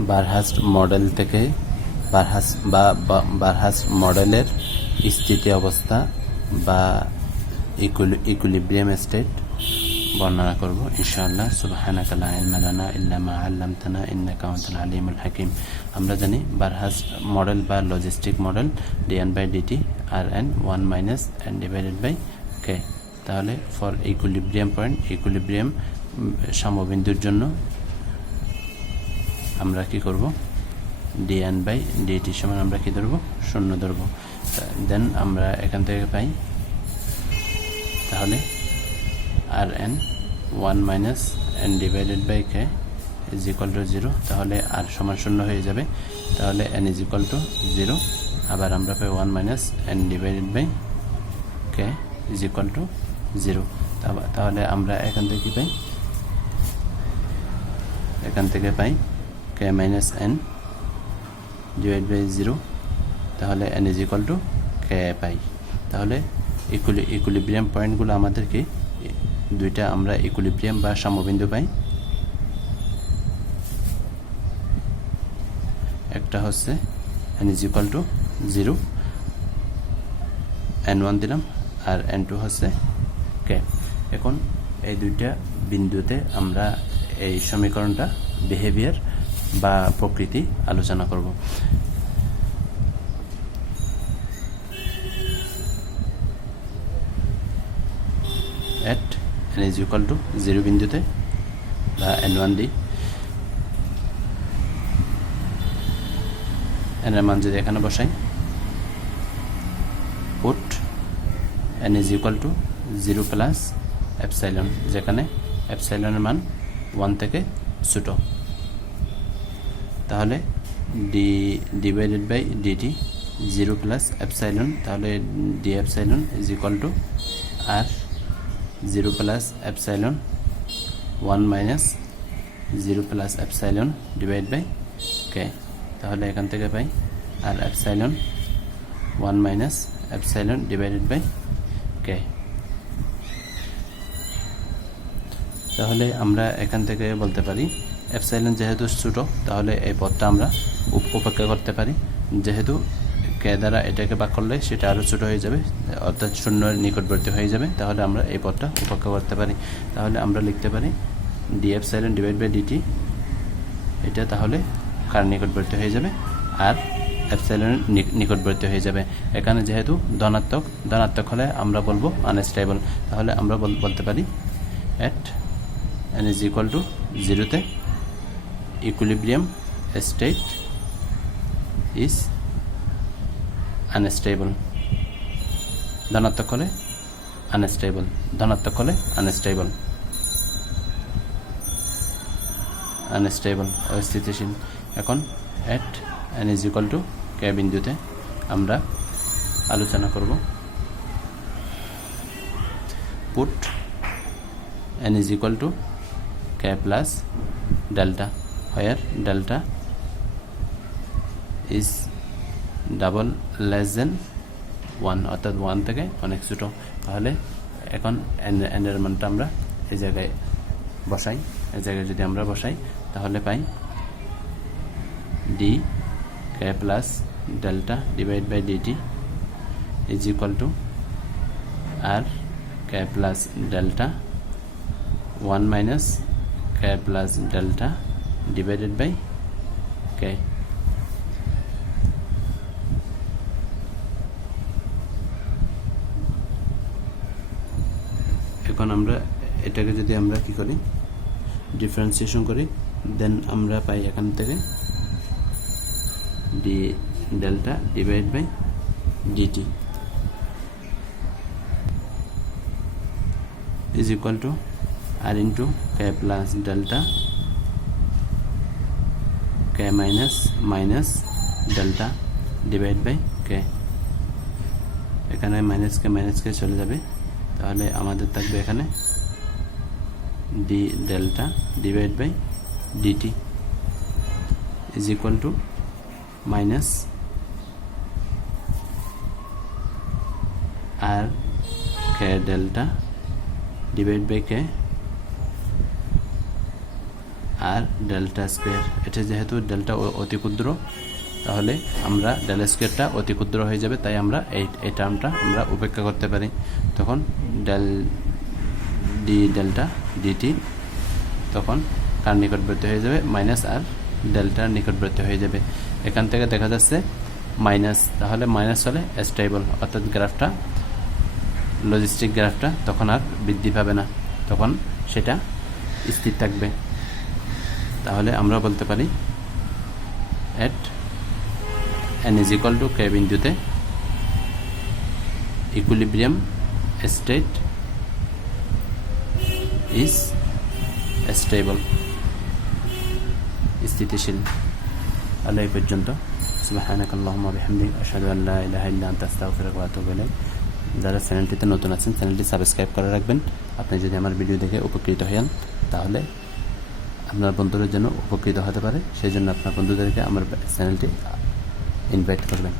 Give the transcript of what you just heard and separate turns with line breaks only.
বারহাস model থেকে বারহাস বা বা- বারহাস মডেলের স্থিতি অবস্থা বা ইকুলিব্রিয়াম স্টেট বর্ণনা করব। ইনশাআল্লাহ, সুবহানাকা লা ইলমা লানা ইল্লা মা 'আল্লামতানা আলিমুল হাকিম। আমরা জানি বারহাস মডেল বা logistic model D N by DT R N one minus N divided by K তাহলে ফর ইকুলিব্রিয়াম পয়েন্ট ইকুলিব্রিয়াম সমবিন্দুর জন্য আমরা কি করব? ডিএন বাই ডিটি সমান আমরা কি ধরবো? শূন্য ধরবো। দেন আমরা এখান থেকে পাই। তাহলে R N one minus N divided by K is equal to zero তাহলে আর সমান শূন্য হয়ে যাবে। তাহলে N is equal to zero আবার আমরা পাই one minus N divided by K is equal to zero তাহলে আমরা এখান থেকে কি পাই? এখান থেকে পাই K minus N divide by zero তাহলে N is equal to K পাই তাহলে ইকুলি ইকুলিব্রিয়াম পয়েন্টগুলো আমাদেরকে দুইটা আমরা ইকুলিব্রিয়াম বা সমবিন্দু পাই। একটা হচ্ছে N is equal to zero N one দিলাম, আর এন টু হচ্ছে কে এখন এই দুইটা বিন্দুতে আমরা এই সমীকরণটা বিহেভিয়ার বা প্রকৃতি আলোচনা করব। At N is equal to zero বিন্দুতে বা এন ওয়ান ডি এনের মান যদি এখানে বসাই put N is equal to zero plus epsilon যেখানে অ্যাপসাইলনের মান ওয়ান থেকে ছোটো। তাহলে D divided by DT zero plus epsilon তাহলে D epsilon is equal to R zero plus epsilon one minus zero plus epsilon divide by K তাহলে এখান থেকে পাই R epsilon one minus epsilon divided by K তাহলে আমরা এখান থেকে বলতে পারি অ্যাপসাইলন যেহেতু ছোটো, তাহলে এই পদটা আমরা উপ- উপেক্ষা করতে পারি। যেহেতু কে দ্বারা এটাকে বাক করলে সেটা আরও ছোটো হয়ে যাবে, অর্থাৎ শূন্যের নিকটবর্তী হয়ে যাবে, তাহলে আমরা এই পদটা উপেক্ষা করতে পারি। তাহলে আমরা লিখতে পারি D epsilon divide by DT এটা তাহলে কার নিকটবর্তী হয়ে যাবে? আর অ্যাপসাইলনের নিকটবর্তী হয়ে যাবে। এখানে যেহেতু ধনাত্মক ধনাত্মক হলে আমরা বলব আনস্টেবল তাহলে আমরা বল- বলতে পারি at N is equal to জিরোতে ইকুলিব্রিয়াম স্টেট ইজ আনস্টেবল ধনাত্মক হলে আনস্টেবল ধনাত্মক হলে আনস্টেবল আনস্টেবল অস্থিতিশীল। এখন at N is equal to K বিন্দুতে আমরা আলোচনা করব। Put N is equal to K plus delta where delta is double less than one অর্থাৎ ওয়ান থেকে অনেক ছোটো। তাহলে এখন এন এনের মানটা আমরা এই জায়গায় বসাই। এই জায়গায় যদি আমরা বসাই, তাহলে পাই D K plus delta divide by DT is equal to R K plus delta one minus K plus delta divided by K এখন আমরা এটাকে যদি আমরা কি করি? ডিফারেন্সিয়েশন করি দেন আমরা পাই এখান থেকে D delta divide by DT is equal to r into k plus delta k minus minus delta divide by k. এখানে মাইনাস কে মাইনাস কে চলে যাবে। তাহলে আমাদের থাকবে এখানে D delta divide by DT is equal to minus R K delta divide by K R delta square. এটা যেহেতু delta অতি ক্ষুদ্র, তাহলে আমরা ডেল স্কোয়ারটা অতি ক্ষুদ্র হয়ে যাবে, তাই আমরা এই এই টার্মটা আমরা উপেক্ষা করতে পারি। তখন ডেল ডি ডেল্টা ডিটি তখন কার নিকটবর্তী হয়ে যাবে, মাইনাস আর ডেল্টার নিকটবর্তী হয়ে যাবে। এখান থেকে দেখা যাচ্ছে মাইনাস, তাহলে মাইনাস হলে স্টেবল, অর্থাৎ গ্রাফটা, লজিস্টিক গ্রাফটা তখন আর বৃদ্ধি পাবে না। তখন সেটা স্থির থাকবে। তাহলে আমরা বলতে পারি at N is equal to K বিন্দুতে ইকুইলিব্রিয়াম স্টেট ইজ স্টেবল স্থিতিশীল। আল্লাহ এই পর্যন্ত। সুবহানাক আল্লাহুম্মা বিহামদিক আশহাদু আল্লা ইলাহা ইল্লা আনতা যারা চ্যানেলটিতে নতুন আছেন চ্যানেলটি সাবস্ক্রাইব করে রাখবেন। আপনি যদি আমার ভিডিও দেখে উপকৃত হন তাহলে আপনার বন্ধুদের জন্য উপকৃত হতে পারে। সেই জন্য আপনার বন্ধুদেরকে আমার চ্যানেলটি ইনভাইট করবেন।